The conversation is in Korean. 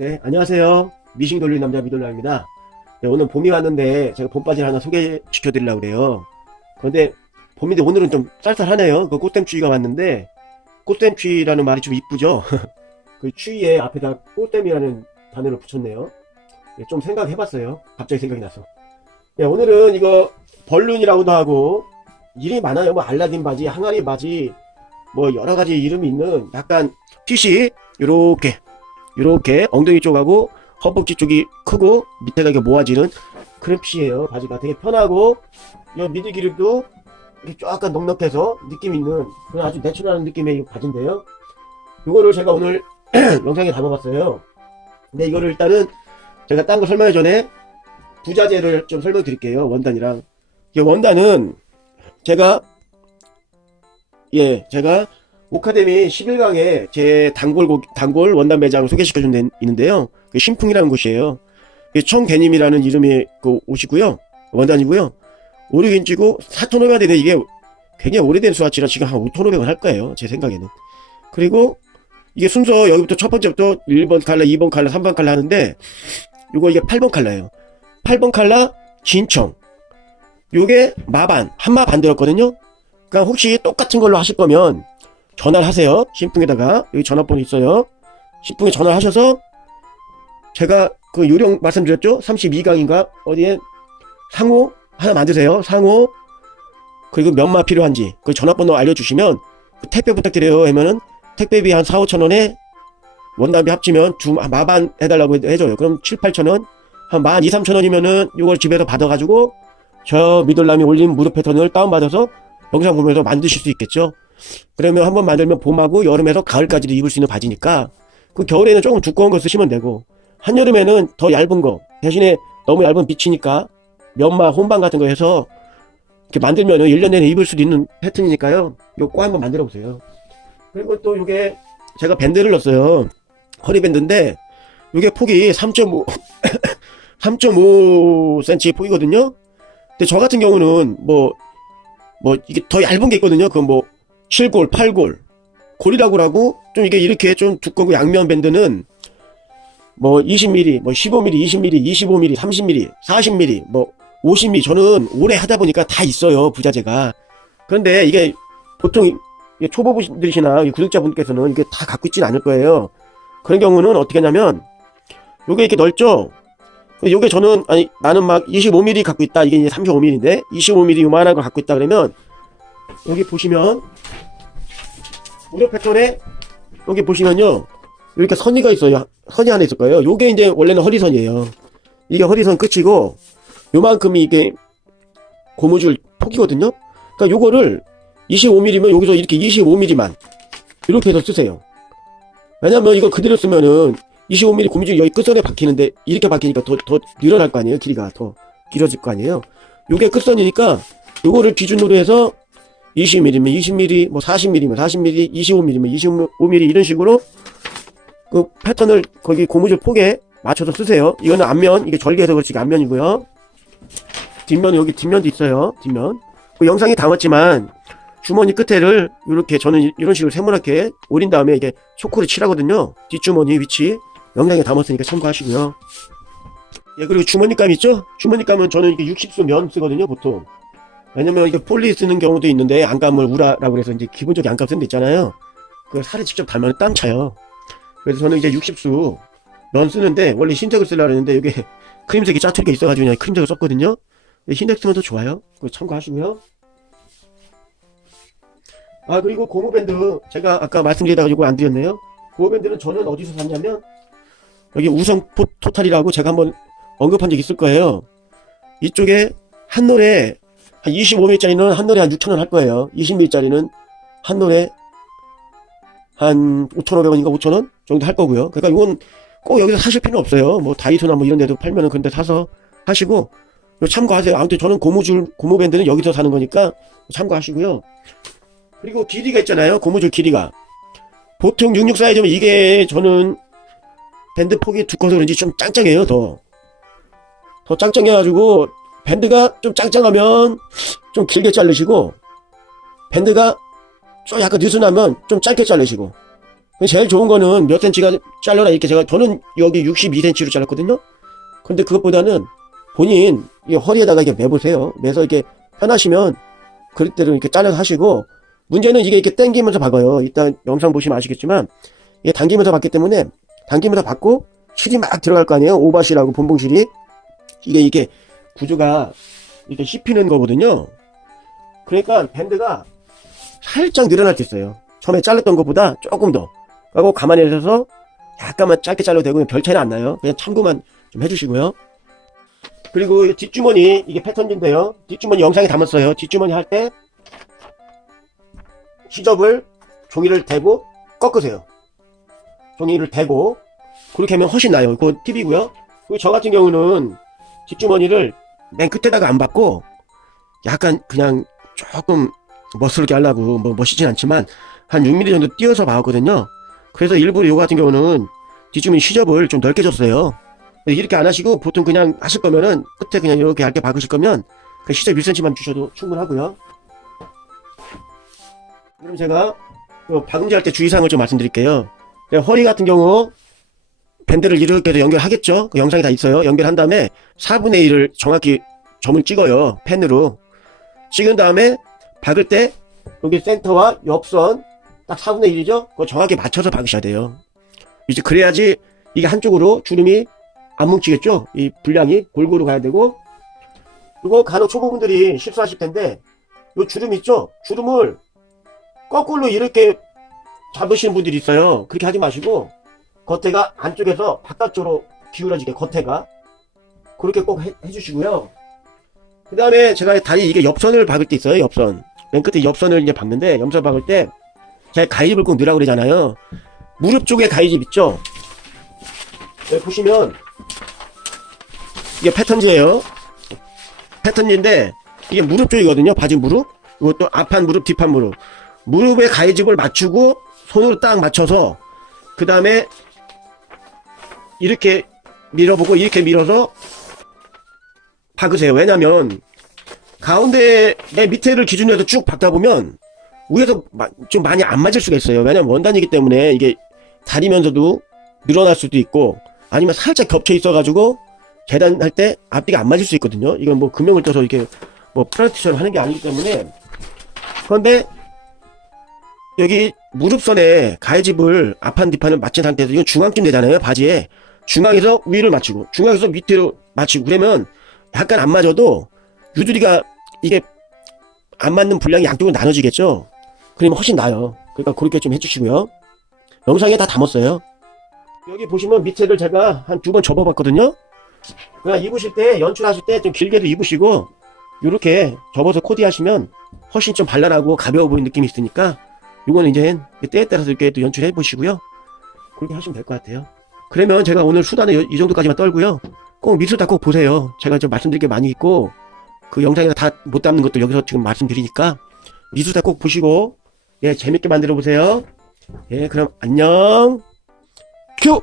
네, 안녕하세요. 미싱 돌리는 남자 미돌라입니다. 네, 오늘 봄이 왔는데 제가 봄바지를 하나 소개시켜 드리려고 그래요. 그런데 봄인데 오늘은 좀 쌀쌀하네요. 그 꽃샘추위가 왔는데 꽃샘추위라는 말이 좀 이쁘죠? 그 추위에 앞에다 꽃샘이라는 단어를 붙였네요. 네, 좀 생각해 봤어요. 갑자기 생각이 나서. 네, 오늘은 이거 벌룬이라고도 하고 이름이 많아요. 뭐 알라딘 바지, 항아리 바지, 뭐 여러 가지 이름이 있는 약간 핏이 요렇게 요렇게 엉덩이 쪽하고 허벅지 쪽이 크고 밑에가 이렇게 모아지는 그런 핏이에요. 바지가 되게 편하고 이 미드 기름도 이렇게 약간 넉넉해서 느낌 있는 그런 아주 내추럴한 느낌의 이 바지인데요. 이거를 제가 오늘 영상에 담아봤어요. 근데 이거를 일단은 제가 딴 거 설명하기 전에 부자재를 좀 설명드릴게요. 원단이랑 이게 원단은 제가 예 제가 오카데미 11강에 제 단골 곡- 단골 원단 매장을 소개시켜준 데 있는데요. 그 신풍이라는 곳이에요. 그 청개님이라는 이름의 그 옷이고요. 원단이고요. 오리긴지고 4,500원 되는데 이게 굉장히 오래된 수화치라 지금 한 5,500원 할 거예요. 제 생각에는. 그리고 이게 순서 여기부터 첫 번째부터 1번 칼라, 2번 칼라, 3번 칼라 하는데 요거 이게 8번 칼라예요. 8번 칼라 진청. 요게 마반, 한마 반 들었거든요. 그러니까 혹시 똑같은 걸로 하실 거면 전화를 하세요. 신풍에다가 여기 전화번호 있어요. 신풍에 전화를 하셔서 제가 그 요령 말씀드렸죠? 32강인가 어디에 상호 하나 만드세요. 상호 그리고 몇 마 필요한지 그 전화번호 알려주시면 그 택배 부탁드려요 하면은 택배비 한 4, 5천 원에 원단비 합치면 두 마반 해달라고 해줘요. 그럼 7, 8천 원, 한 만 2, 3천 원이면은 이걸 집에서 받아가지고 저 미돌남이 올린 무드 패턴을 다운받아서 영상 보면서 만드실 수 있겠죠. 그러면 한번 만들면 봄하고 여름에서 가을까지도 입을 수 있는 바지니까 그 겨울에는 조금 두꺼운 거 쓰시면 되고 한여름에는 더 얇은 거 대신에 너무 얇은 비치니까 면마 혼방 같은 거 해서 이렇게 만들면은 1년 내내 입을 수도 있는 패턴이니까요. 요거 꼭 한번 만들어 보세요. 그리고 또 요게 제가 밴드를 넣었어요. 허리 밴드인데 요게 폭이 3.5 3.5cm 폭이거든요. 근데 저 같은 경우는 뭐 뭐 이게 더 얇은 게 있거든요. 그뭐 7골, 8골, 골이라고 하고 좀 이게 이렇게 좀 두껍고 양면 밴드는 뭐 20mm, 뭐 15mm, 20mm, 25mm, 30mm, 40mm, 뭐 50mm 저는 오래 하다 보니까 다 있어요 부자재가. 그런데 이게 보통 초보분들이시나 이 구독자분께서는 이게 다 갖고 있지는 않을 거예요. 그런 경우는 어떻게 하냐면 요게 이렇게 넓죠. 요게 저는 아니 나는 막 25mm 갖고 있다 이게 이제 35mm인데 25mm 요만한 걸 갖고 있다 그러면 여기 보시면 무료 패턴에 여기 보시면요 이렇게 선이가 있어요. 선이 하나 있을 거예요. 요게 이제 원래는 허리선이에요. 이게 허리선 끝이고 요만큼이 이게 고무줄 폭이거든요. 그러니까 요거를 25mm면 여기서 이렇게 25mm만 이렇게 해서 쓰세요. 왜냐면 이거 그대로 쓰면은 25mm 고무줄이 여기 끝선에 박히는데 이렇게 박히니까 더, 더 늘어날 거 아니에요? 길이가 더 길어질 거 아니에요? 요게 끝선이니까 요거를 기준으로 해서 20mm면 20mm, 뭐 40mm면 40mm, 25mm면 25mm 이런 식으로 그 패턴을 거기 고무줄 폭에 맞춰서 쓰세요. 이거는 앞면, 이게 절개해서 그렇지 앞면이고요. 뒷면 여기 뒷면도 있어요. 뒷면. 그 영상에 담았지만 주머니 끝에를 이렇게 저는 이런 식으로 세모나게 오린 다음에 이게 초코를 칠하거든요. 뒷주머니 위치 영상에 담았으니까 참고하시고요. 예 그리고 주머니감 있죠? 주머니감은 저는 이게 60수 면 쓰거든요 보통. 왜냐면 이게 폴리 쓰는 경우도 있는데 안감을 우라라고 해서 이제 기본적인 안감 쓰는 데 있잖아요. 그걸 살에 직접 달면 땀 차요. 그래서 저는 이제 60수 면 쓰는데 원래 흰색을 쓰려고 했는데 이게 크림색이 짜투리가 있어가지고 그냥 크림색을 썼거든요. 흰색 쓰면 더 좋아요. 그거 참고하시고요. 아 그리고 고무밴드 제가 아까 말씀드리다가 안 드렸네요. 고무밴드는 저는 어디서 샀냐면 여기 우성 포- 토탈이라고 제가 한번 언급한 적 있을 거예요. 이쪽에 한 노래 한 25mm짜리는 한 노래 한 6,000원 할 거예요. 20mm짜리는 한 노래 한 5,500원인가 5,000원 정도 할 거고요. 그러니까 이건 꼭 여기서 사실 필요는 없어요. 뭐 다이소나 뭐 이런 데도 팔면은 근데 사서 하시고 참고하세요. 아무튼 저는 고무줄 고무밴드는 여기서 사는 거니까 참고하시고요. 그리고 길이가 있잖아요. 고무줄 길이가 보통 66 사이즈면 이게 저는 밴드 폭이 두꺼워서 그런지 좀 짱짱해요. 더 더 짱짱해가지고 밴드가 좀 짱짱하면 좀 길게 자르시고 밴드가 좀 약간 느슨하면 좀 짧게 자르시고 제일 좋은 거는 몇 센치가 잘려라 이렇게 제가 저는 여기 62cm로 잘랐거든요. 근데 그것보다는 본인 이 허리에다가 이렇게 매보세요. 매서 이렇게 편하시면 그릇대로 이렇게 잘라서 하시고 문제는 이게 이렇게 당기면서 박아요. 일단 영상 보시면 아시겠지만 이게 당기면서 박기 때문에 당기면서 박고 실이 막 들어갈 거 아니에요. 오바실하고 본봉실이 이게 이게 구조가 이렇게 씹히는 거거든요. 그러니까 밴드가 살짝 늘어날 수 있어요. 처음에 잘랐던 것보다 조금 더. 그리고 가만히 있어서 약간만 짧게 잘라도 되고 별 차이는 안 나요. 그냥 참고만 좀 해주시고요. 그리고 이 뒷주머니 이게 패턴인데요. 뒷주머니 영상에 담았어요. 뒷주머니 할 때 시접을 종이를 대고 꺾으세요. 종이를 대고 그렇게 하면 훨씬 나아요. 그거 팁이고요. 그리고 저 같은 경우는 뒷주머니를 맨 끝에다가 안 받고 약간 그냥 조금 멋스럽게 하려고 뭐 멋있진 않지만 한 6mm 정도 띄어서 박았거든요. 그래서 일부러 이거 같은 경우는 뒷주머니 시접을 좀 넓게 줬어요. 이렇게 안 하시고 보통 그냥 하실 거면은 끝에 그냥 이렇게 얇게 박으실 거면 그 시접 1cm만 주셔도 충분하고요. 그럼 제가 그 박음질 할 때 주의사항을 좀 말씀드릴게요. 네, 허리 같은 경우 밴드를 이렇게 연결하겠죠? 그 영상이 다 있어요. 연결한 다음에 4분의 1을 정확히 점을 찍어요. 펜으로. 찍은 다음에 박을 때 여기 센터와 옆선 딱 4분의 1이죠? 그거 정확히 맞춰서 박으셔야 돼요. 이제 그래야지 이게 한쪽으로 주름이 안 뭉치겠죠? 이 분량이 골고루 가야 되고 그리고 간혹 초보분들이 실수하실 텐데 요 주름 있죠? 주름을 거꾸로 이렇게 잡으시는 분들이 있어요. 그렇게 하지 마시고 겉에가 안쪽에서 바깥쪽으로 기울어지게 겉에가 그렇게 꼭 해, 해주시고요. 그 다음에 제가 다리 이게 옆선을 박을 때 있어요. 옆선. 맨 끝에 옆선을 이제 박는데 옆선 박을 때 제가 가위집을 꼭 넣으라고 그러잖아요. 무릎 쪽에 가위집 있죠? 여기 보시면 이게 패턴지예요. 패턴지인데 이게 무릎 쪽이거든요. 바지 무릎. 이것도 앞판 무릎, 뒷판 무릎. 무릎에 가위집을 맞추고 손으로 딱 맞춰서 그 다음에 이렇게 밀어보고 이렇게 밀어서 박으세요. 왜냐면 가운데 내 밑에를 기준으로 해서 쭉 박다 보면 위에서 마- 좀 많이 안 맞을 수가 있어요. 왜냐면 원단이기 때문에 이게 다리면서도 늘어날 수도 있고 아니면 살짝 겹쳐 있어가지고 재단할 때 앞뒤가 안 맞을 수 있거든요. 이건 뭐 금형을 떠서 이렇게 뭐 프라이트처럼 하는 게 아니기 때문에 그런데 여기 무릎선에 가해집을 앞판 뒷판을 맞춘 상태에서 이건 중앙쯤 되잖아요 바지에 중앙에서 위를 맞추고 중앙에서 밑으로 맞추고 그러면 약간 안 맞아도 유두리가 이게 안 맞는 분량이 양쪽으로 나눠지겠죠? 그러면 훨씬 나아요. 그러니까 그렇게 좀 해주시고요. 영상에 다 담았어요. 여기 보시면 밑에를 제가 한 두 번 접어봤거든요. 그냥 입으실 때 연출하실 때 좀 길게도 입으시고 이렇게 접어서 코디 하시면 훨씬 좀 발랄하고 가벼워 보이는 느낌이 있으니까 이거는 이제 때에 따라서 이렇게 또 연출해 보시고요. 그렇게 하시면 될 것 같아요. 그러면 제가 오늘 수단을 이 정도까지만 떨고요. 꼭 미술 다꼭 보세요. 제가 좀 말씀드릴 게 많이 있고 그 영상에서 다못 담는 것도 여기서 지금 말씀드리니까 미술 다 꼭 보시고 예 재밌게 만들어 보세요. 예 그럼 안녕 큐.